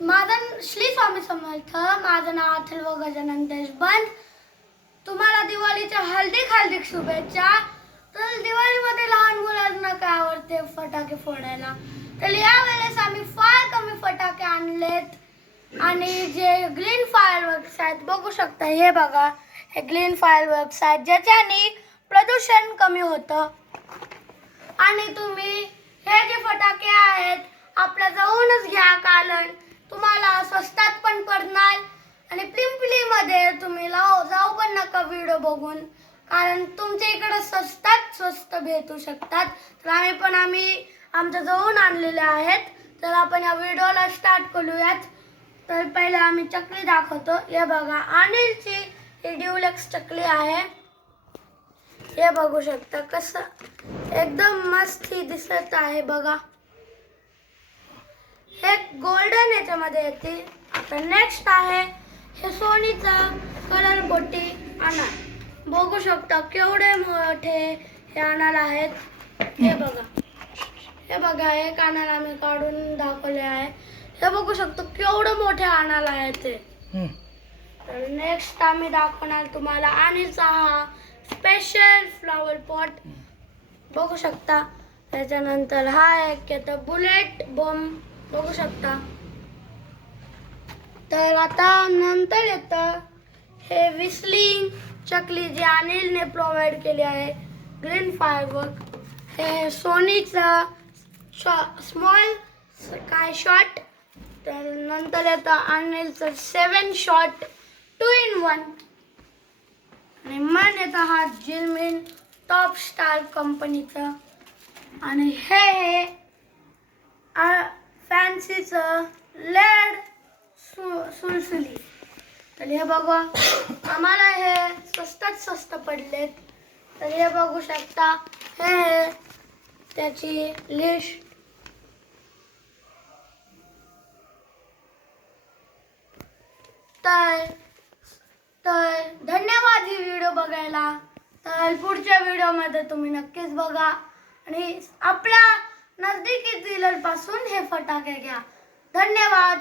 माझं श्री स्वामी समर्थ. माझं नाव अथर्व गजानन देशबंद. तुम्हाला दिवाळीच्या हार्दिक शुभेच्छा. तर दिवाळीमध्ये लहान मुलांना काय आवडते फटाके फोडायला, तर यावेळेस आम्ही फार कमी फटाके आणलेत आणि जे ग्रीन फायरवर्क्स आहेत बघू शकता. हे बघा, हे ग्रीन फायरवर्क्स आहेत ज्याच्याने प्रदूषण कमी होतं. आणि तुम्ही हे जे फटाके आहेत आपल्या जाऊनच घ्या, कारण तुम्हाला स्वस्तात पण पडणार आणि पिंपलीमध्ये तुम्ही जाऊ पण नका व्हिडिओ बघून, कारण तुमच्या इकडे स्वस्त भेटू शकतात. तर आम्ही आमच्या जवळून आणलेले आहेत. तर आपण या व्हिडिओला स्टार्ट करूयात. तर पहिले आम्ही चकली दाखवतो. हे बघा, अनिलची ही ड्युलेक्स चकली आहे. हे बघू शकता कसं एकदम मस्त ही दिसत आहे बघा. हे गोल्डन याच्यामध्ये येते. आता नेक्स्ट आहे हे सोनीचा कलर कोटी अनार. बघू शकता केवढे मोठे हे अनार आहेत. हे बघा एक अनार आम्ही काढून दाखवले आहे. हे बघू शकतो केवढे मोठे अनार आहेत ते. तर नेक्स्ट आम्ही दाखवणार तुम्हाला अनिलचा हा स्पेशल फ्लॉवर पॉट. बघू शकता. त्याच्यानंतर हा एक येतं बुलेट बॉम्ब. बघू शकता. तर आता नंतर येतं हे विस्लिंग चकली जी अनिलने प्रोव्हाइड केली आहे, ग्रीन फायरवर्क. हे सोनीचं स्मॉल काय शॉट. तर नंतर येतं अनिलचं 7 शॉट 2 in 1. आणि मन येतं हा जिलमिन टॉप स्टार कंपनीचं. आणि हे फॅन्सीचं लेड सुलसुली. तर हे बघा, आम्हाला हे स्वस्त पडलेत. तर हे बघू शकता. हे त्याची लिस्ट. तर धन्यवाद ही व्हिडिओ बघायला. तर पुढच्या व्हिडिओमध्ये तुम्ही नक्कीच बघा आणि आपल्या नजदीकी डीलर पासून हे फटाके घ्या. धन्यवाद.